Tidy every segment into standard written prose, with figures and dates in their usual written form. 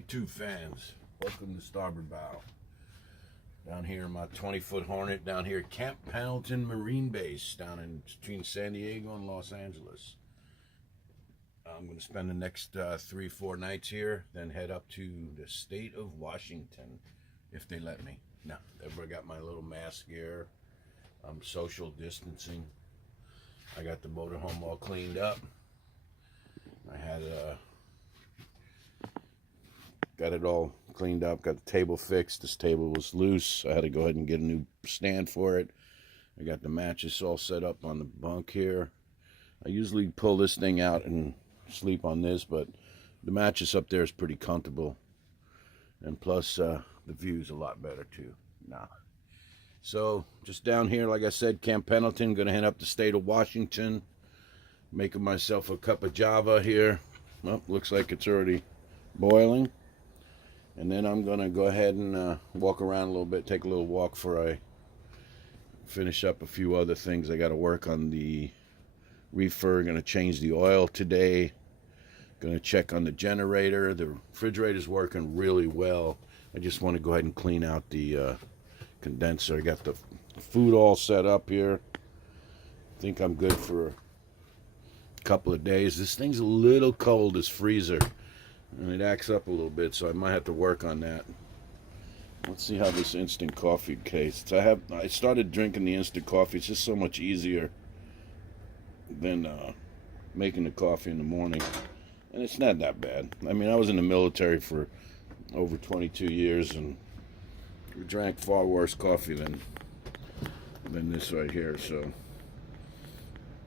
YouTube fans, welcome to Starboard Bow. Down here in my 20-foot Hornet, down here at Camp Pendleton Marine Base, down in between San Diego and Los Angeles. I'm going to spend the next 3-4 nights here, then head up to the state of Washington, if they let me. Now, everybody got my little mask here. I'm social distancing. I got the motorhome all cleaned up. I had got it all cleaned up, got the table fixed. This table was loose. I had to go ahead and get a new stand for it. I got the mattress all set up on the bunk here. I usually pull this thing out and sleep on this, but the mattress up there is pretty comfortable. And plus, the view's a lot better too. So, just down here, like I said, Camp Pendleton, gonna head up the state of Washington. Making myself a cup of Java here. Well, looks like it's already boiling. And then I'm gonna go ahead and walk around a little bit, take a little walk before I finish up a few other things. I gotta work on the reefer, gonna change the oil today. Gonna check on the generator. The refrigerator's working really well. I just want to go ahead and clean out the condenser. I got the food all set up here. I think I'm good for a couple of days. This thing's a little cold, this freezer, and it acts up a little bit, so I might have to work on that. Let's see how this instant coffee tastes. I started drinking the instant coffee. It's just so much easier than making the coffee in the morning, and it's not that bad. I mean, I was in the military for over 22 years, and we drank far worse coffee than this right here. So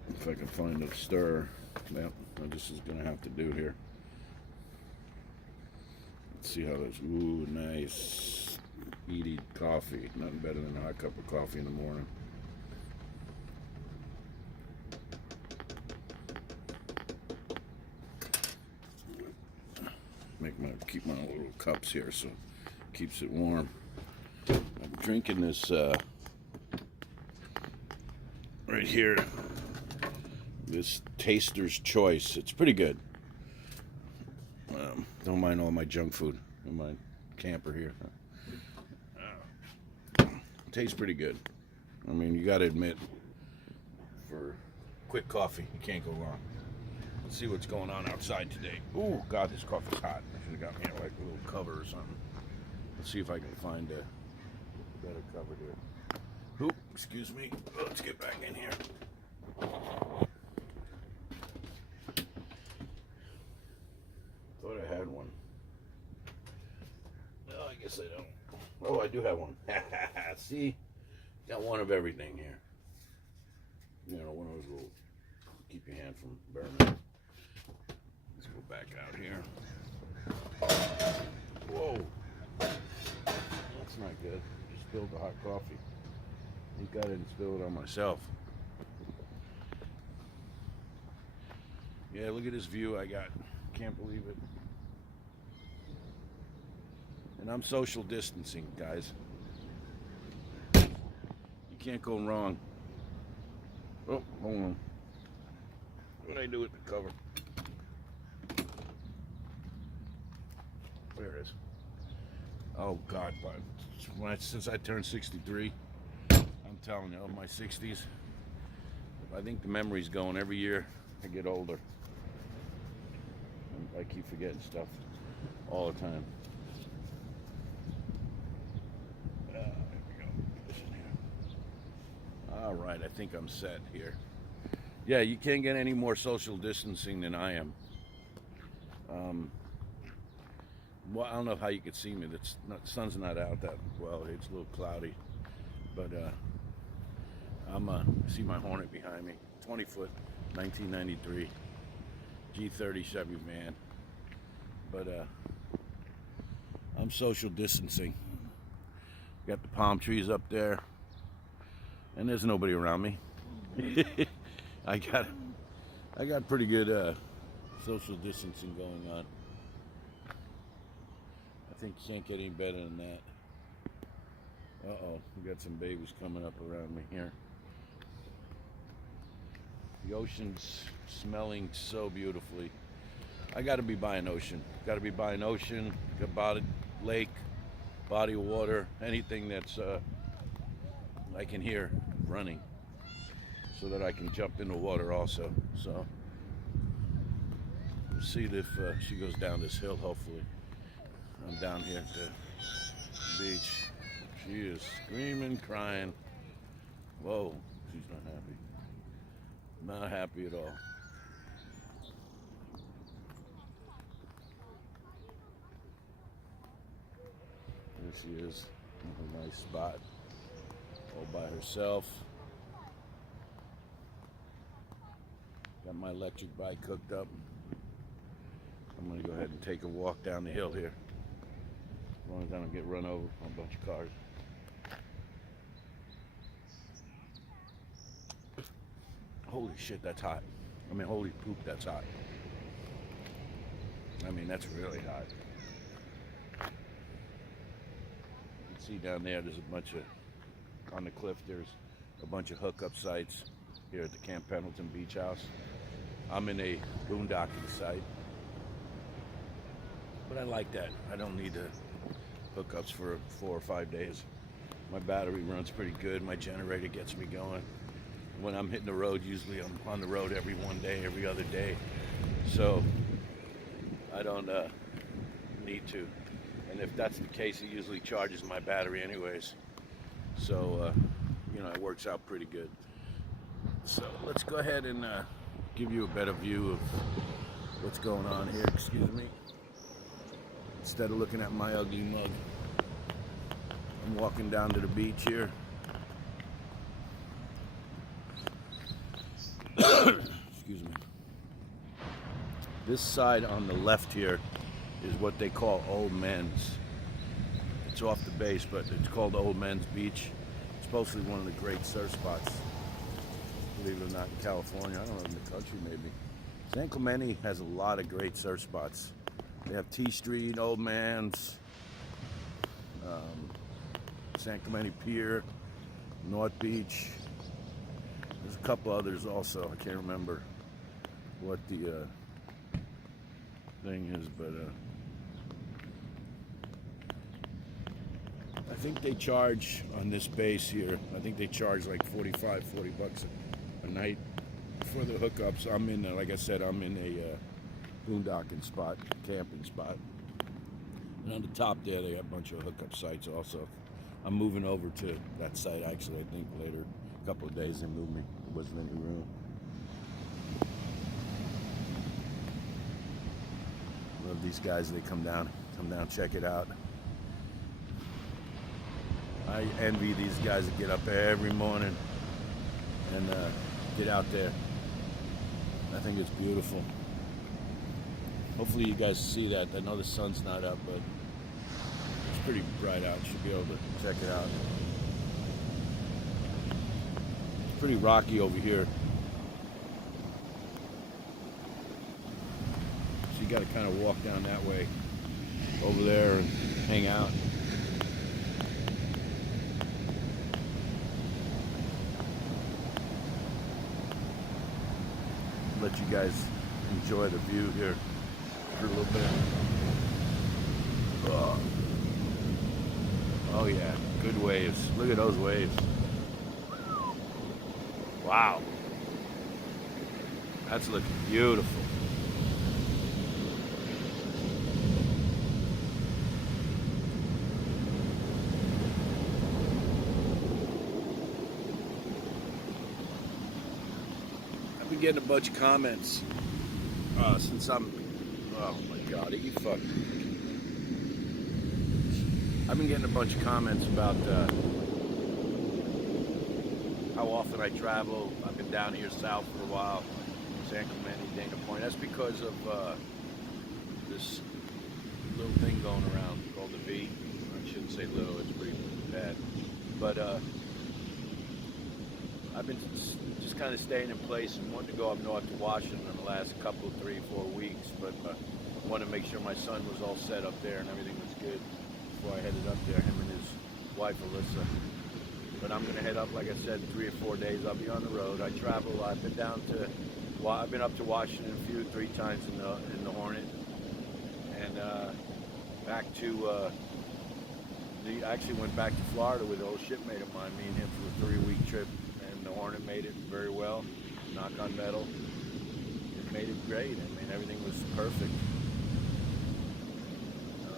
if I can find a stir, yep, this is gonna have to do here. Let's see how this. Ooh, nice meaty coffee. Nothing better than a hot cup of coffee in the morning. Keep my little cups here so it keeps it warm. I'm drinking this right here, this Taster's Choice. It's pretty good. Don't mind all my junk food in my camper here. Tastes pretty good. I mean, you gotta admit, for quick coffee, you can't go wrong. Let's see what's going on outside today. Oh God, this coffee's hot. I should have got me like a little cover or something. Let's see if I can find a better cover here. Oop, excuse me. Let's get back in here. Thought I had one. No, I guess I don't. Oh, I do have one. See? Got one of everything here. You know, one of those little keep your hand from burning. Let's go back out here. Whoa. That's not good. Just spilled the hot coffee. Thank God I didn't spill it on myself. Yeah, look at this view I got. Can't believe it. And I'm social distancing, guys. You can't go wrong. Oh, hold on. What did I do with the cover? There it is. Oh God, but since I turned 63, I'm telling you, my 60s, I think the memory's going. Every year I get older. And I keep forgetting stuff all the time. There we go. This in here. All right, I think I'm set here. Yeah, you can't get any more social distancing than I am. Well, I don't know how you could see me. The sun's not out that well. It's a little cloudy, but see my Hornet behind me. 20-foot, 1993 G30 Chevy van. But I'm social distancing. Got the palm trees up there, and there's nobody around me. I got pretty good social distancing going on. I think you can't get any better than that. Uh-oh, we got some babies coming up around me here. The ocean's smelling so beautifully. I got to be by an ocean. Got to be by an ocean, about a lake, body of water, anything that's I can hear running, so that I can jump in the water also. So we'll see if she goes down this hill. Hopefully, I'm down here at the beach. She is screaming, crying. Whoa, she's not happy. Not happy at all. There she is, in a nice spot, all by herself. Got my electric bike hooked up. I'm gonna go ahead and take a walk down the hill here, as long as I don't get run over by a bunch of cars. Holy shit, that's hot. I mean, holy poop, that's hot. I mean, that's really hot. You can see down there, there's a bunch of, on the cliff, there's a bunch of hookup sites here at the Camp Pendleton Beach House. I'm in a boondocking site, but I like that. I don't need the hookups for 4 or 5 days. My battery runs pretty good. My generator gets me going. When I'm hitting the road, usually I'm on the road every one day, every other day. So I don't need to. And if that's the case, it usually charges my battery anyways. So, you know, it works out pretty good. So let's go ahead and give you a better view of what's going on here. Excuse me. Instead of looking at my ugly mug, I'm walking down to the beach here. Excuse me. This side on the left here is what they call Old Men's. It's off the base, but it's called Old Men's Beach. It's supposedly one of the great surf spots, believe it or not, in California. I don't know, in the country maybe. San Clemente has a lot of great surf spots. They have T Street, Old Man's, San Clemente Pier, North Beach. There's a couple others also. I can't remember what the thing is, but I think they charge on this base here. I think they charge like 45, 40 bucks a night for the hookups. I'm in, like I said, I'm in a boondocking spot, camping spot. And on the top there, they have a bunch of hookup sites also. I'm moving over to that site actually, I think later, a couple of days they moved me. It wasn't any room. Love these guys, they come down, check it out. I envy these guys that get up every morning and get out there. I think it's beautiful. Hopefully you guys see that. I know the sun's not up, but it's pretty bright out. You should be able to check it out. It's pretty rocky over here. So you got to kind of walk down that way over there and hang out. Let you guys enjoy the view here for a little bit. Oh yeah, good waves. Look at those waves. Wow. That's looking beautiful. I've been getting a bunch of comments since I'm, oh my God, are you fucking? I've been getting a bunch of comments about how often I travel. I've been down here south for a while, San Clemente, Dana Point. That's because of this little thing going around called the V. I shouldn't say little, it's pretty bad. But I've been just kind of staying in place and wanted to go up north to Washington in the last couple, 3, 4 weeks, but I wanted to make sure my son was all set up there and everything was good before I headed up there, him and his wife, Alyssa. But I'm going to head up, like I said, 3 or 4 days. I'll be on the road. I travel. I've been down to I've been up to Washington three times in the Hornet, and back to I actually went back to Florida with an old shipmate of mine, me and him, for a 3-week trip, and the Hornet made it very well. Knock on metal, it made it great. I mean, everything was perfect.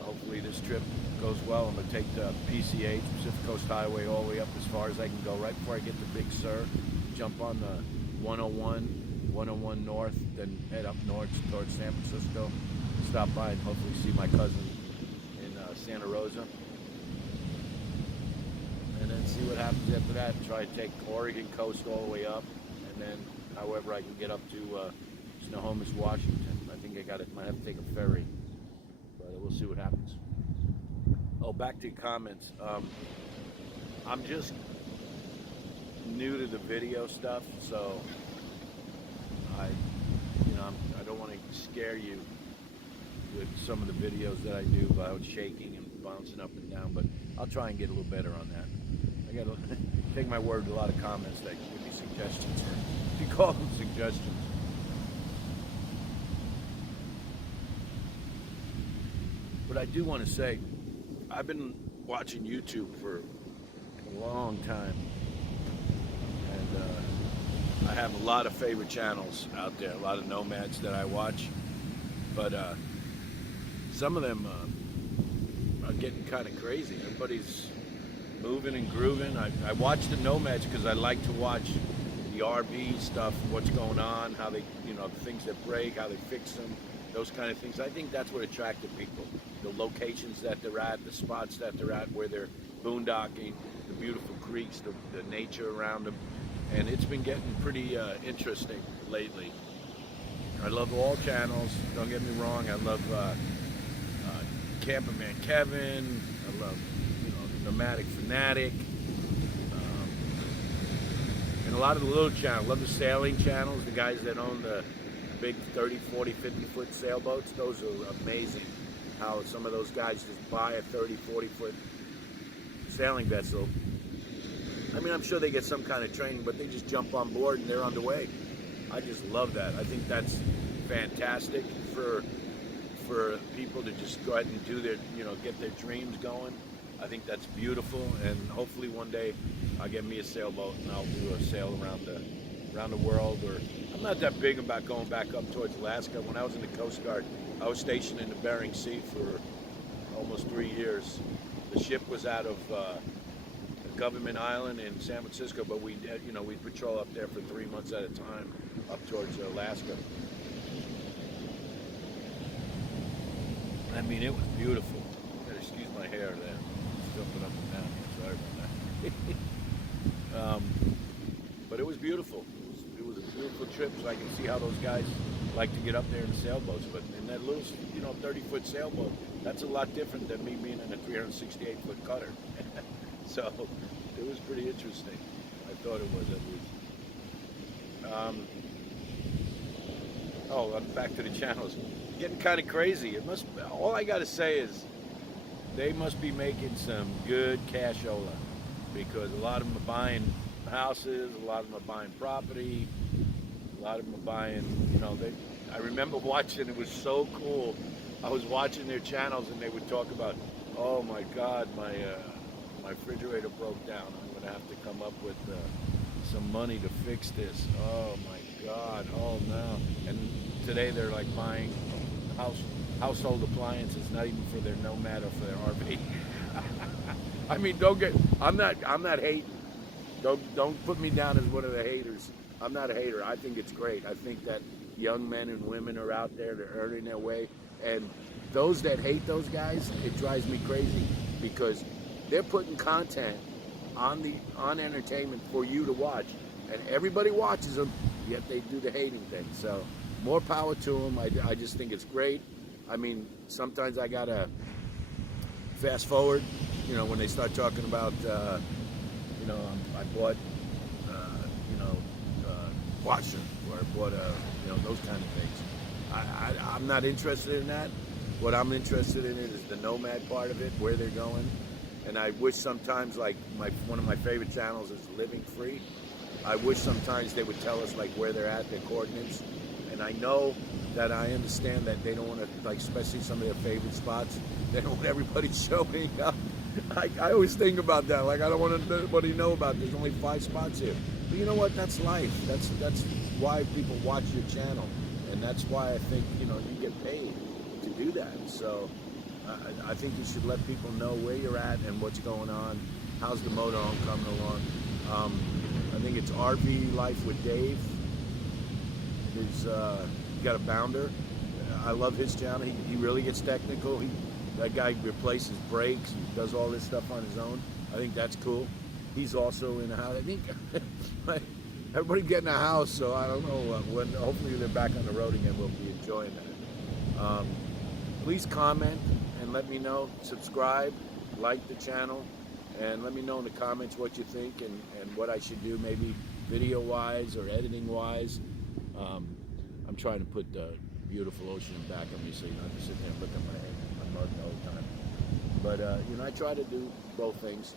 Hopefully this trip goes well. I'm gonna take the PCH, Pacific Coast Highway, all the way up as far as I can go. Right before I get to Big Sur, jump on the 101 north, then head up north towards San Francisco. Stop by and hopefully see my cousin in Santa Rosa, and then see what happens after that. Try to take Oregon coast all the way up, and then however I can get up to Snohomish, Washington. I think might have to take a ferry, but we'll see what happens. Oh, back to comments. I'm just new to the video stuff, so I don't want to scare you with some of the videos that I do about shaking and bouncing up and down, but I'll try and get a little better on that. I gotta take my word with a lot of comments that give me suggestions, or if you call them suggestions. But I do want to say, I've been watching YouTube for a long time, and I have a lot of favorite channels out there, a lot of nomads that I watch, but some of them are getting kind of crazy. Everybody's moving and grooving. I watch the nomads because I like to watch the RV stuff, what's going on, how they, the things that break, how they fix them, those kind of things. I think that's what attracted people. The locations that they're at, the spots that they're at, where they're boondocking, the beautiful creeks, the nature around them. And it's been getting pretty interesting lately. I love all channels, don't get me wrong. I love Camperman Kevin. I love, Nomadic Fanatic. And a lot of the little channels. I love the sailing channels, the guys that own the big 30, 40, 50-foot sailboats. Those are amazing. How some of those guys just buy a 30, 40-foot sailing vessel. I mean, I'm sure they get some kind of training, but they just jump on board and they're underway. I just love that. I think that's fantastic for people to just go ahead and do their, get their dreams going. I think that's beautiful, and hopefully one day I'll get me a sailboat and I'll do a sail around the world. Or I'm not that big about going back up towards Alaska. When I was in the Coast Guard, I was stationed in the Bering Sea for almost 3 years. The ship was out of Government Island in San Francisco, but we'd patrol up there for 3 months at a time up towards Alaska. I mean, it was beautiful. Excuse my hair there. It's jumping up and down here. Sorry about that. But it was beautiful. It was a beautiful trip, so I can see how those guys like to get up there in the sailboats. But in that little, 30-foot sailboat, that's a lot different than me being in a 368-foot cutter. So it was pretty interesting. I thought it was, at least. Back to the channels. Getting kind of crazy. All I got to say is they must be making some good cashola, because a lot of them are buying houses, a lot of them are buying property, a lot of them are buying, I remember watching, it was so cool. I was watching their channels and they would talk about, oh my God, my refrigerator broke down. I'm going to have to come up with some money to fix this. Oh my God, oh no. And today they're like buying household appliances, not even for their Nomad or for their RV. I mean, I'm not hating. Don't put me down as one of the haters. I'm not a hater. I think it's great. I think that young men and women are out there, they're earning their way. And those that hate those guys, it drives me crazy, because they're putting content on entertainment for you to watch, and everybody watches them, yet they do the hating thing. So more power to them. I just think it's great. I mean, sometimes I gotta fast forward, when they start talking about, I bought, washer, or I bought those kind of things. I'm not interested in that. What I'm interested in is the Nomad part of it, where they're going. And I wish sometimes, like one of my favorite channels is Living Free. I wish sometimes they would tell us like where they're at, their coordinates. And I know that I understand that they don't want to, like, especially some of their favorite spots, they don't want everybody showing up. I always think about that. Like, I don't want anybody to know about there's only 5 spots here. But you know what? That's life. That's why people watch your channel, and that's why I think, you know, you get paid to do that. So I think you should let people know where you're at and what's going on. How's the motorhome coming along? I think it's RV Life with Dave. He's got a bounder. I love his channel. He really gets technical. That guy replaces brakes. He does all this stuff on his own. I think that's cool. He's also in a house. I think everybody getting a house, so I don't know when. Hopefully they're back on the road again. We'll be enjoying that. Please comment and let me know. Subscribe, like the channel, and let me know in the comments what you think and what I should do, maybe video-wise or editing-wise. I'm trying to put the beautiful ocean back on me so you don't have to sit there and look at my head. I'm mugging all the time. But, you know, I try to do both things.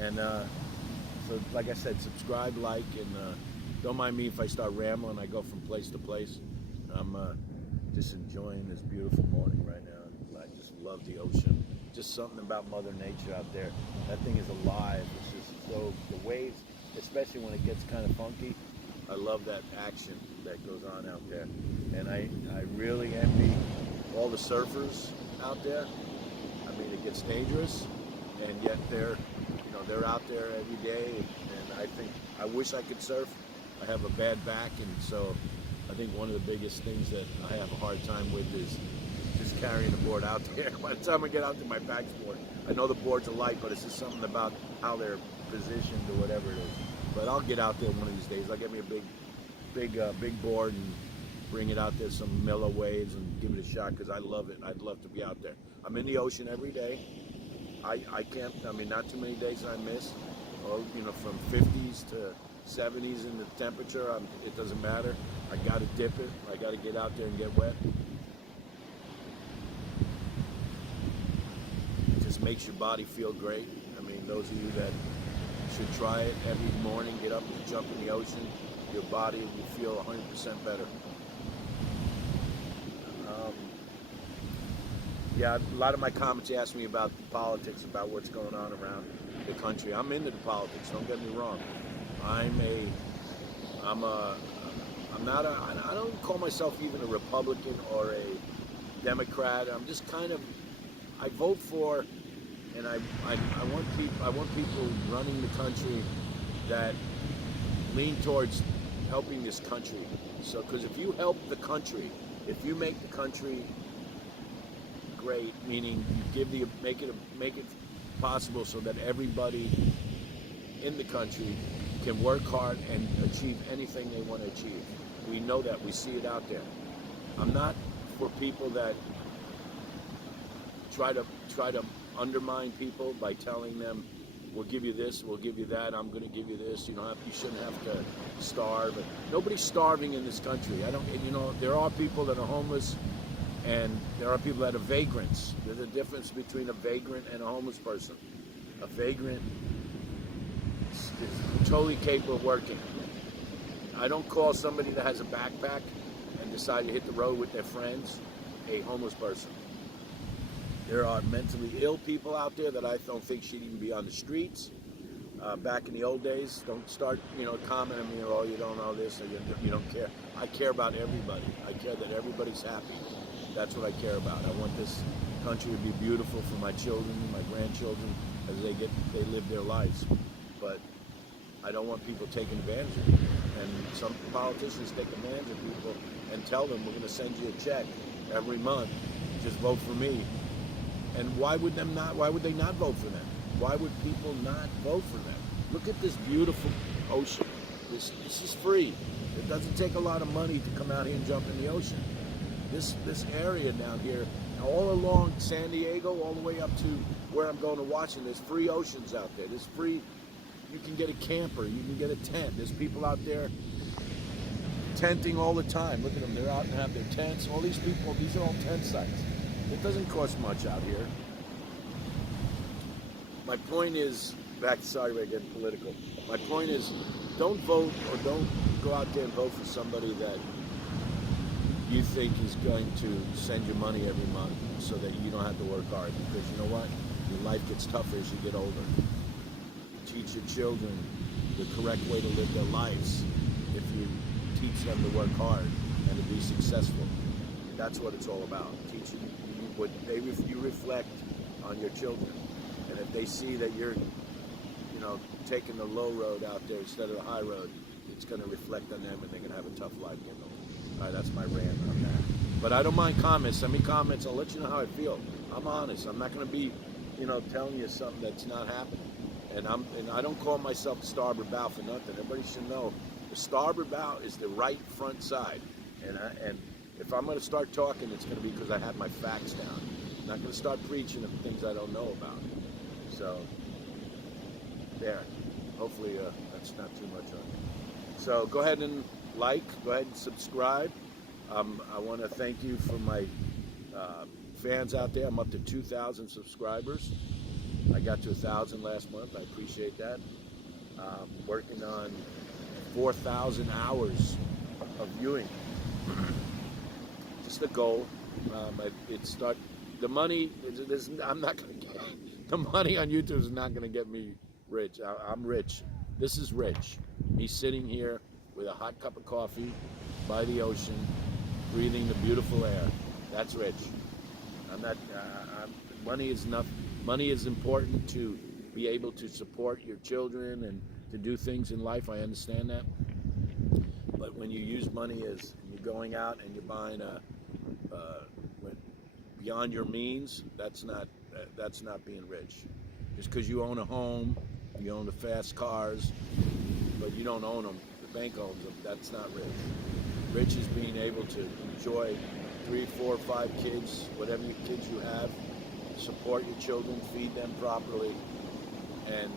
And so, like I said, subscribe, like, and don't mind me if I start rambling. I go from place to place. I'm just enjoying this beautiful morning right now. I just love the ocean. Just something about Mother Nature out there. That thing is alive. It's just so, the waves, especially when it gets kind of funky, I love that action that goes on out there. And I really envy all the surfers out there. I mean, it gets dangerous, and yet they're out there every day. And I wish I could surf. I have a bad back, and so I think one of the biggest things that I have a hard time with is just carrying the board out there. By the time I get out to my backboard, I know the boards are light, but it's just something about how they're positioned or whatever it is. But I'll get out there one of these days. I'll get me a big board and bring it out there, some mellow waves, and give it a shot, because I love it. I'd love to be out there. I'm in the ocean every day. I can't, I mean, not too many days I miss, or, you know, from 50s to 70s in the temperature, it doesn't matter. I got to dip it. I got to get out there and get wet. It just makes your body feel great. I mean, those of you that should try it every morning, get up and jump in the ocean, your body will feel 100% better. Yeah, a lot of my comments ask me about the politics, about what's going on around the country. I'm into the politics, don't get me wrong. I don't call myself even a Republican or a Democrat. I'm just kind of, I vote for, and I want people running the country that lean towards helping this country. So, because if you help the country, if you make the country great, meaning you make it possible so that everybody in the country can work hard and achieve anything they want to achieve. We know that. We see it out there. I'm not for people that try to undermine people by telling them, we'll give you this, we'll give you that, I'm going to give you this, you shouldn't have to starve. Nobody's starving in this country. There are people that are homeless, and there are people that are vagrants. There's a difference between a vagrant and a homeless person. A vagrant is totally capable of working. I don't call somebody that has a backpack and decide to hit the road with their friends a homeless person. There are mentally ill people out there that I don't think should even be on the streets. Back in the old days, don't start, commenting on me, oh, you don't know this, or you don't care. I care about everybody. I care that everybody's happy. That's what I care about. I want this country to be beautiful for my children, my grandchildren, as they live their lives. But I don't want people taking advantage of it. And some politicians take advantage of people and tell them, we're going to send you a check every month, just vote for me. And why would they not vote for them? Why would people not vote for them? Look at this beautiful ocean. This is free. It doesn't take a lot of money to come out here and jump in the ocean. This area down here, all along San Diego, all the way up to where I'm going to Washington, there's free oceans out there. There's free, you can get a camper, you can get a tent. There's people out there tenting all the time. Look at them, they're out and have their tents. All these people, these are all tent sites. It doesn't cost much out here. My point is, sorry, we're getting political. My point is, don't vote or don't go out there and vote for somebody that you think is going to send you money every month so that you don't have to work hard. Because you know what? Your life gets tougher as you get older. Teach your children the correct way to live their lives if you teach them to work hard and to be successful. That's what it's all about. Teaching what you reflect on your children. And if they see that you're, taking the low road out there instead of the high road, it's going to reflect on them and they're going to have a tough life getting older. All right, that's my rant on that. But I don't mind comments. Send me comments. I'll let you know how I feel. I'm honest. I'm not going to be, telling you something that's not happening. And I don't call myself the Starboard Bow for nothing. Everybody should know the Starboard Bow is the right front side. And if I'm going to start talking, it's going to be because I have my facts down. I'm not going to start preaching of things I don't know about. So, there. Hopefully that's not too much on it. So go ahead and go ahead and subscribe. I want to thank you for my fans out there. I'm up to 2,000 subscribers. I got to 1,000 last month. I appreciate that. Working on 4,000 hours of viewing. Just a goal. The money. I'm not going to get the money on YouTube is not going to get me rich. I'm rich. This is rich. Me sitting here with a hot cup of coffee by the ocean, breathing the beautiful air. That's rich. I'm not. Money is enough. Money is important to be able to support your children and to do things in life. I understand that. But when you use money as you're going out and you're buying beyond your means, that's not being rich. Just because you own a home, you own the fast cars, but you don't own them. The bank owns them. That's not rich. Rich is being able to enjoy 3, 4, 5 kids, whatever kids you have, support your children, feed them properly, and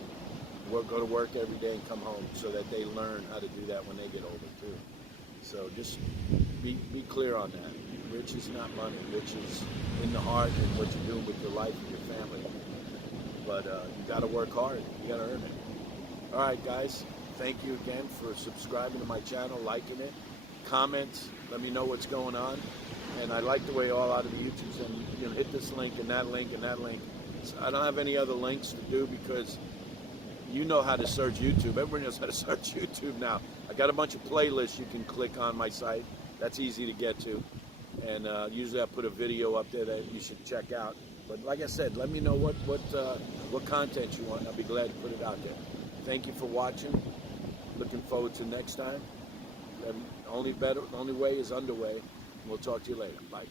go to work every day and come home so that they learn how to do that when they get older too. So just be clear on that. Rich is not money. Rich is in the heart and what you're doing with your life and your family. But you got to work hard. You got to earn it. All right, guys. Thank you again for subscribing to my channel, liking it, comment. Let me know what's going on. And I like the way all out of the YouTubes and hit this link and that link and that link. So I don't have any other links to do because you know how to search YouTube. Everybody knows how to search YouTube now. I got a bunch of playlists you can click on my site. That's easy to get to. And usually I put a video up there that you should check out. But like I said, let me know what content you want. I'll be glad to put it out there. Thank you for watching. Looking forward to next time. The only way is underway. We'll talk to you later. Bye.